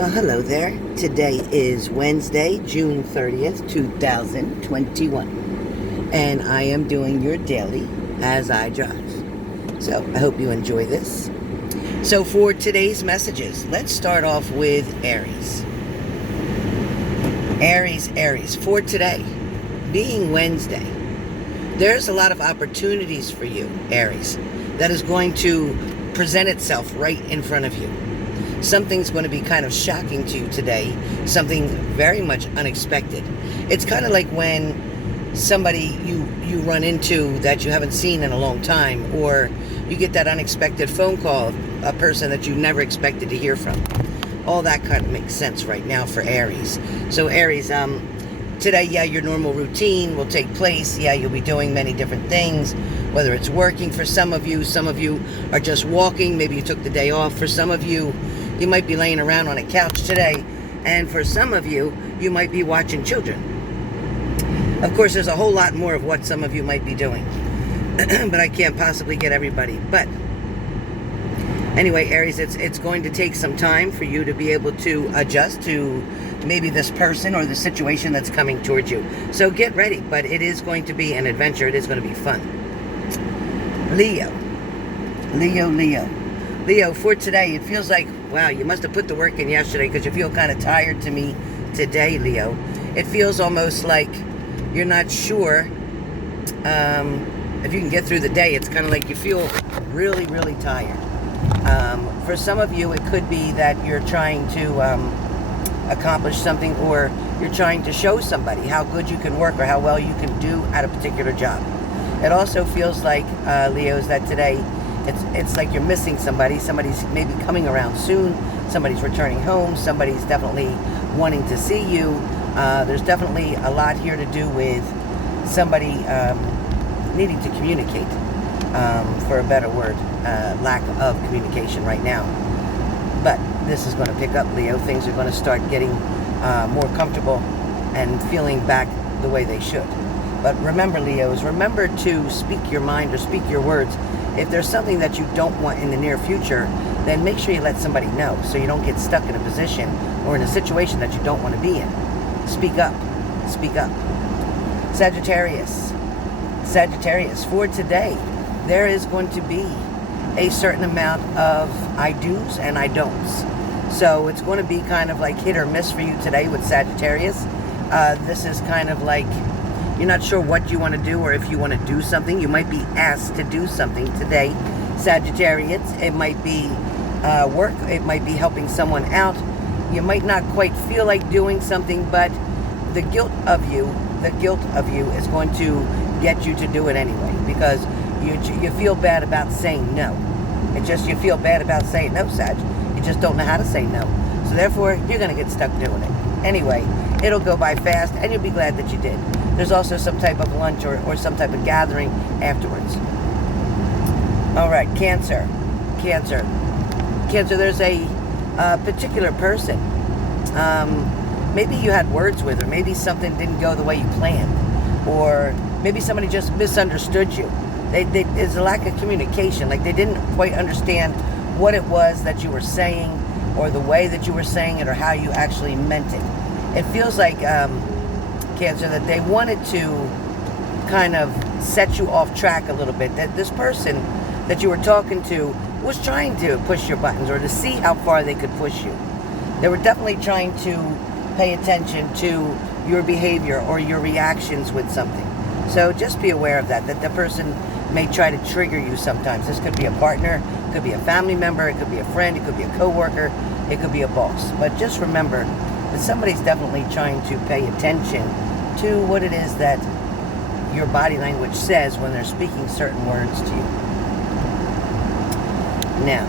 Well, hello there. Today is Wednesday, June 30th, 2021. And I am doing your daily as I drive. So I hope you enjoy this. So for today's messages, let's start off with Aries. Aries, for today, being Wednesday, there's a lot of opportunities for you, Aries, that is going to present itself right in front of you. Something's going to be kind of shocking to you today, something very much unexpected. It's kind of like when somebody you run into that you haven't seen in a long time, or you get that unexpected phone call, a person that you never expected to hear from. All that kind of makes sense right now for Aries. So Aries, today, yeah, your normal routine will take place. Yeah, you'll be doing many different things, whether it's working for some of you are just walking. Maybe you took the day off. For some of you, you might be laying around on a couch today. And for some of you, you might be watching children. Of course, there's a whole lot more of what some of you might be doing. But I can't possibly get everybody. But anyway, Aries, it's going to take some time for you to be able to adjust to maybe this person or the situation that's coming towards you. So get ready, but it is going to be an adventure. It is going to be fun. Leo, for today, it feels like, wow, you must have put the work in yesterday because you feel kind of tired to me today, Leo. It feels almost like you're not sure if you can get through the day. It's kind of like you feel really, really tired. For some of you, it could be that you're trying to accomplish something, or you're trying to show somebody how good you can work or how well you can do at a particular job. It also feels like, Leos, that today it's like you're missing somebody. Somebody's maybe coming around soon. Somebody's returning home. Somebody's definitely wanting to see you. There's definitely a lot here to do with somebody needing to communicate, for a better word. Lack of communication right now. But this is going to pick up, Leo. Things are going to start getting more comfortable and feeling back the way they should. But remember, Leos, remember to speak your mind or speak your words. If there's something that you don't want in the near future, then make sure you let somebody know so you don't get stuck in a position or in a situation that you don't want to be in. Speak up. Speak up. Sagittarius, for today, there is going to be a certain amount of I do's and I don'ts. So it's going to be kind of like hit or miss for you today with Sagittarius. This is kind of like you're not sure what you want to do or if you want to do something. You might be asked to do something today, Sagittarius. It might be work. It might be helping someone out. You might not quite feel like doing something, but the guilt of you is going to get you to do it anyway, because you feel bad about saying no. It's just you feel bad about saying no, Sag. You just don't know how to say no. So therefore, you're going to get stuck doing it. Anyway, it'll go by fast, and you'll be glad that you did. There's also some type of lunch or some type of gathering afterwards. All right, Cancer, there's a particular person. Maybe you had words with, or maybe something didn't go the way you planned, or maybe somebody just misunderstood you. There's a lack of communication. Like they didn't quite understand what it was that you were saying, or the way that you were saying it, or how you actually meant it. It feels like, Cancer, that they wanted to kind of set you off track a little bit. That this person that you were talking to was trying to push your buttons, or to see how far they could push you. They were definitely trying to pay attention to your behavior or your reactions with something. So just be aware of that the person may try to trigger you sometimes. This could be a partner, it could be a family member, it could be a friend, it could be a coworker, it could be a boss. But just remember that somebody's definitely trying to pay attention to what it is that your body language says when they're speaking certain words to you. Now,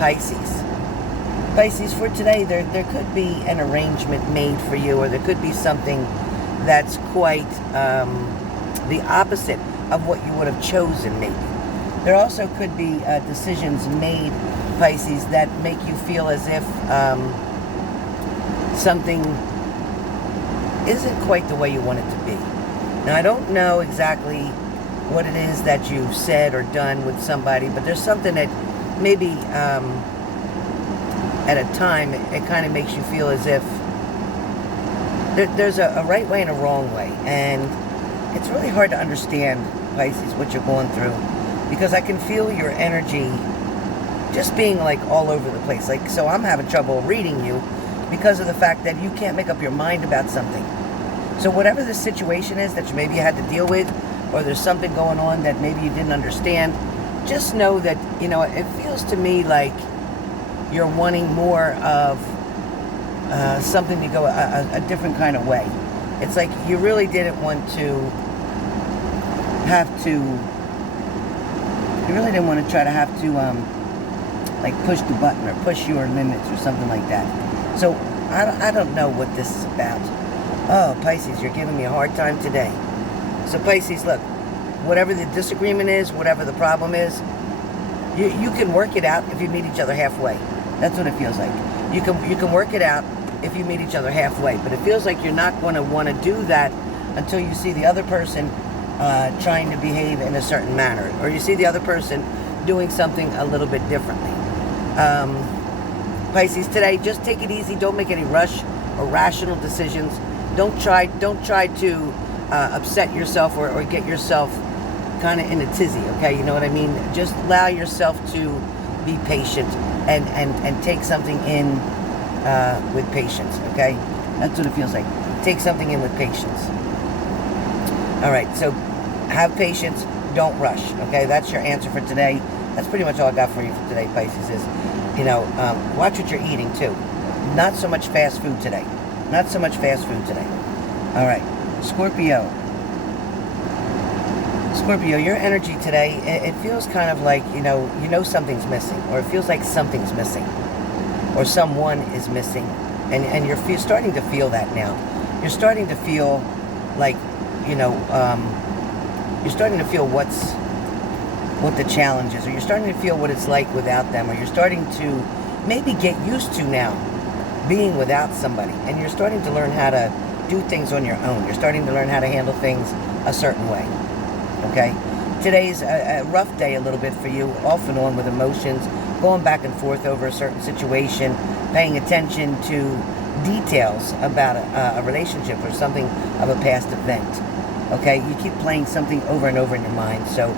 Pisces, for today, there could be an arrangement made for you, or there could be something that's quite the opposite of what you would have chosen, maybe. There also could be decisions made, Pisces, that make you feel as if something isn't quite the way you want it to be. Now, I don't know exactly what it is that you've said or done with somebody, but there's something that maybe at a time, it kind of makes you feel as if there's a right way and a wrong way. And it's really hard to understand, Pisces, what you're going through, because I can feel your energy just being like all over the place. Like, so I'm having trouble reading you because of the fact that you can't make up your mind about something. So whatever the situation is that you maybe had to deal with, or there's something going on that maybe you didn't understand, just know that, you know, it feels to me like you're wanting more of something to go a different kind of way. It's like you really didn't want to have to, you really didn't want to try to have to like push the button or push your limits or something like that. So I don't know what this is about. Oh, Pisces, you're giving me a hard time today. So Pisces, look, whatever the disagreement is, whatever the problem is, you can work it out if you meet each other halfway. That's what it feels like. You can work it out if you meet each other halfway. But it feels like you're not going to want to do that until you see the other person trying to behave in a certain manner, or you see the other person doing something a little bit differently. Pisces, today, just take it easy. Don't make any rush or rational decisions. Don't try to upset yourself or get yourself kind of in a tizzy, okay? You know what I mean? Just allow yourself to be patient and take something in with patience, okay? That's what it feels like. Take something in with patience. All right, so have patience. Don't rush, okay? That's your answer for today. That's pretty much all I got for you for today, Pisces, is, you know, watch what you're eating, too. Not so much fast food today. Not so much fast food today. All right, Scorpio. Scorpio, your energy today, it feels kind of like, you know something's missing, or it feels like something's missing, or someone is missing, and you're starting to feel that now. You're starting to feel like, you know, you're starting to feel what the challenge is, or you're starting to feel what it's like without them, or you're starting to maybe get used to now being without somebody, and you're starting to learn how to do things on your own. You're starting to learn how to handle things a certain way, okay? Today's a rough day a little bit for you, off and on with emotions, going back and forth over a certain situation, paying attention to details about a relationship or something of a past event, okay? You keep playing something over and over in your mind, so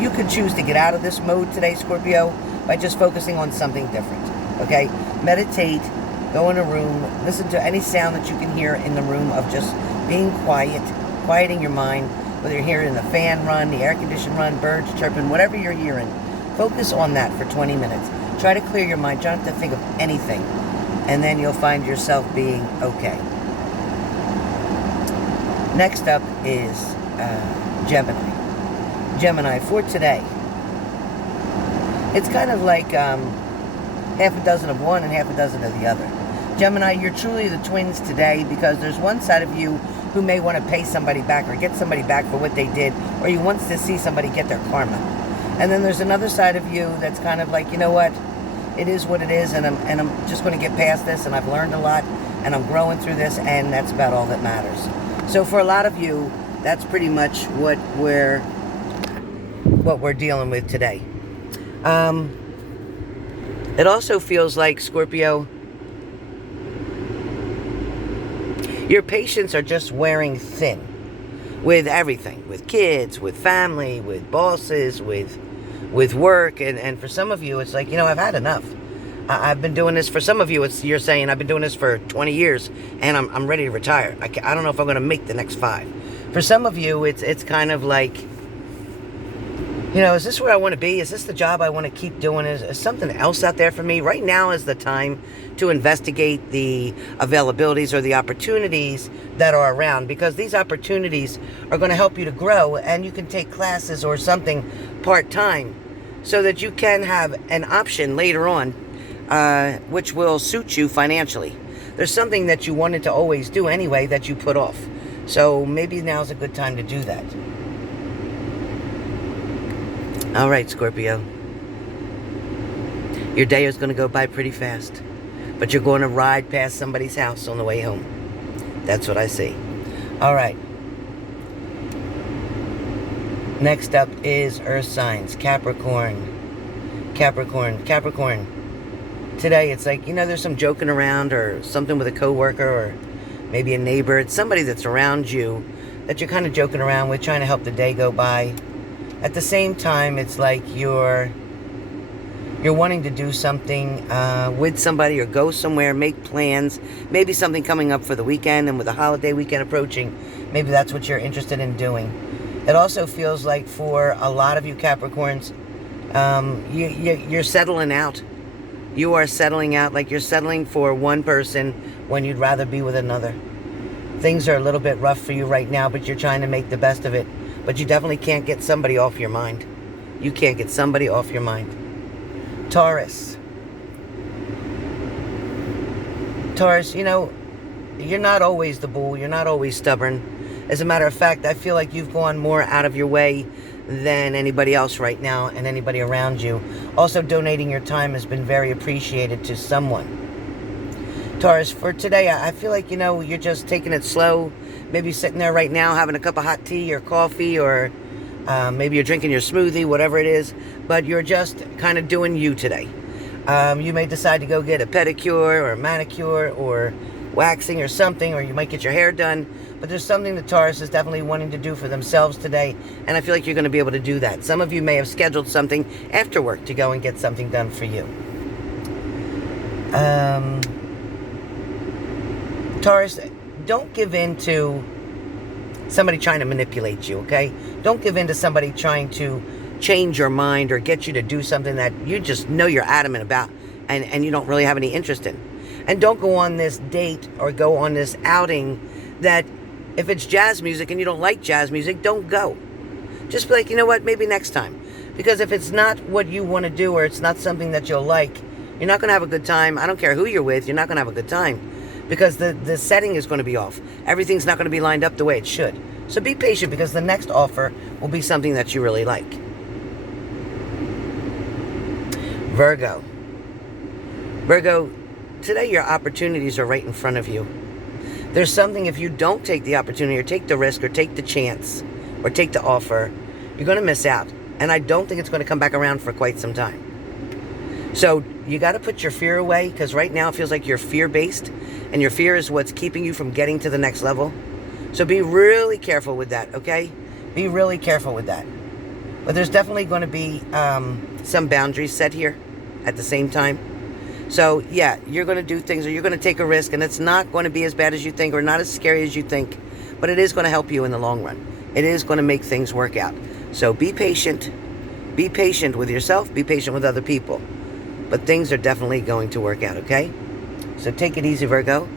you could choose to get out of this mode today, Scorpio, by just focusing on something different, okay? Meditate, go in a room, listen to any sound that you can hear in the room of just being quiet, quieting your mind, whether you're hearing the fan run, the air condition run, birds chirping, whatever you're hearing. Focus on that for 20 minutes. Try to clear your mind. Try not to think of anything. And then you'll find yourself being okay. Next up is Gemini. Gemini, for today, it's kind of like half a dozen of one and half a dozen of the other. Gemini, you're truly the twins today, because there's one side of you who may want to pay somebody back or get somebody back for what they did, or you want to see somebody get their karma. And then there's another side of you that's kind of like, you know what, it is what it is, and I'm just going to get past this, and I've learned a lot, and I'm growing through this, and that's about all that matters. So for a lot of you, that's pretty much what we're dealing with today. It also feels like, Scorpio, your patience are just wearing thin with everything, with kids, with family, with bosses, with work, and for some of you, it's like, you know, I've had enough. I've been doing this, for some of you, you're saying, I've been doing this for 20 years, and I'm ready to retire. I don't know if I'm going to make the next 5. For some of you, it's kind of like, you know, is this where I want to be? Is this the job I want to keep doing? Is something else out there for me? Right now is the time to investigate the availabilities or the opportunities that are around, because these opportunities are going to help you to grow, and you can take classes or something part-time so that you can have an option later on which will suit you financially. There's something that you wanted to always do anyway that you put off. So maybe now's a good time to do that. All right, Scorpio. Your day is going to go by pretty fast, but you're going to ride past somebody's house on the way home. That's what I see. All right. Next up is Earth signs. Capricorn. Capricorn. Capricorn. today it's like, there's some joking around or something with a coworker or maybe a neighbor. It's somebody that's around you that you're kind of joking around with, trying to help the day go by. At the same time, it's like you're wanting to do something with somebody or go somewhere, make plans, maybe something coming up for the weekend, and with the holiday weekend approaching, maybe that's what you're interested in doing. It also feels like for a lot of you Capricorns, you're settling out. You are settling out, like you're settling for one person when you'd rather be with another. Things are a little bit rough for you right now, but you're trying to make the best of it. But you definitely can't get somebody off your mind. You can't get somebody off your mind. Taurus. Taurus, you're not always the bull. You're not always stubborn. As a matter of fact, I feel like you've gone more out of your way than anybody else right now and anybody around you. Also, donating your time has been very appreciated to someone. Taurus, for today, I feel like, you're just taking it slow. Maybe sitting there right now having a cup of hot tea or coffee, or maybe you're drinking your smoothie, whatever it is. But you're just kind of doing you today. You may decide to go get a pedicure or a manicure or waxing or something, or you might get your hair done. But there's something that Taurus is definitely wanting to do for themselves today, and I feel like you're going to be able to do that. Some of you may have scheduled something after work to go and get something done for you. Taurus, don't give in to somebody trying to manipulate you, okay? Don't give in to somebody trying to change your mind or get you to do something that you just know you're adamant about and you don't really have any interest in. And don't go on this date or go on this outing that if it's jazz music and you don't like jazz music, don't go. Just be like, you know what, maybe next time. Because if it's not what you want to do or it's not something that you'll like, you're not going to have a good time. I don't care who you're with, you're not going to have a good time. Because the setting is going to be off. Everything's not going to be lined up the way it should. So be patient, because the next offer will be something that you really like. Virgo. Virgo, today your opportunities are right in front of you. There's something, if you don't take the opportunity or take the risk or take the chance or take the offer, you're going to miss out. And I don't think it's going to come back around for quite some time. So you got to put your fear away, because right now it feels like you're fear-based, and your fear is what's keeping you from getting to the next level. So be really careful with that, okay? Be really careful with that. But there's definitely going to be some boundaries set here at the same time. So, yeah, you're going to do things, or you're going to take a risk, and it's not going to be as bad as you think or not as scary as you think. But it is going to help you in the long run. It is going to make things work out. So be patient. Be patient with yourself. Be patient with other people. But things are definitely going to work out, okay? So take it easy, Virgo.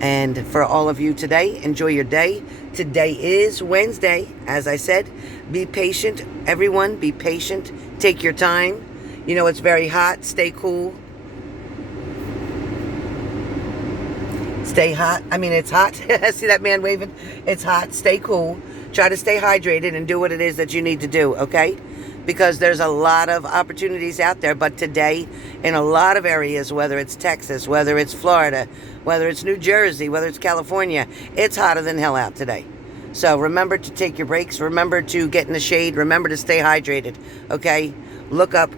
And for all of you today, enjoy your day. Today is Wednesday. As I said, be patient. Everyone, be patient. Take your time. It's very hot. Stay cool. Stay hot. It's hot. See that man waving? It's hot. Stay cool. Try to stay hydrated and do what it is that you need to do, okay? Because there's a lot of opportunities out there. But today, in a lot of areas, whether it's Texas, whether it's Florida, whether it's New Jersey, whether it's California, it's hotter than hell out today. So remember to take your breaks. Remember to get in the shade. Remember to stay hydrated, okay? Look up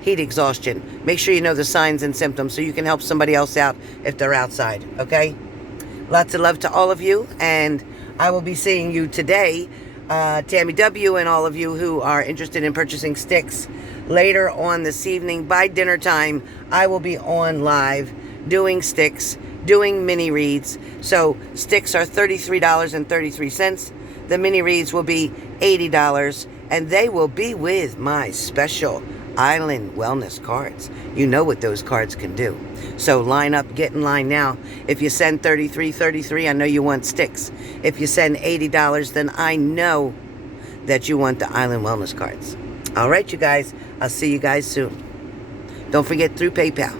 heat exhaustion. Make sure you know the signs and symptoms so you can help somebody else out if they're outside, okay? Lots of love to all of you, and I will be seeing you today, Tammy W, and all of you who are interested in purchasing Styx. Later on this evening, by dinner time, I will be on live doing Styx, doing mini reads. So Styx are $33.33. The mini reads will be $80, and they will be with my special Island Wellness cards. You know what those cards can do. So line up, get in line now. If you send $33.33, I know you want Styx. If you send $80, then I know that you want the Island Wellness cards. All right, you guys. I'll see you guys soon. Don't forget, through PayPal.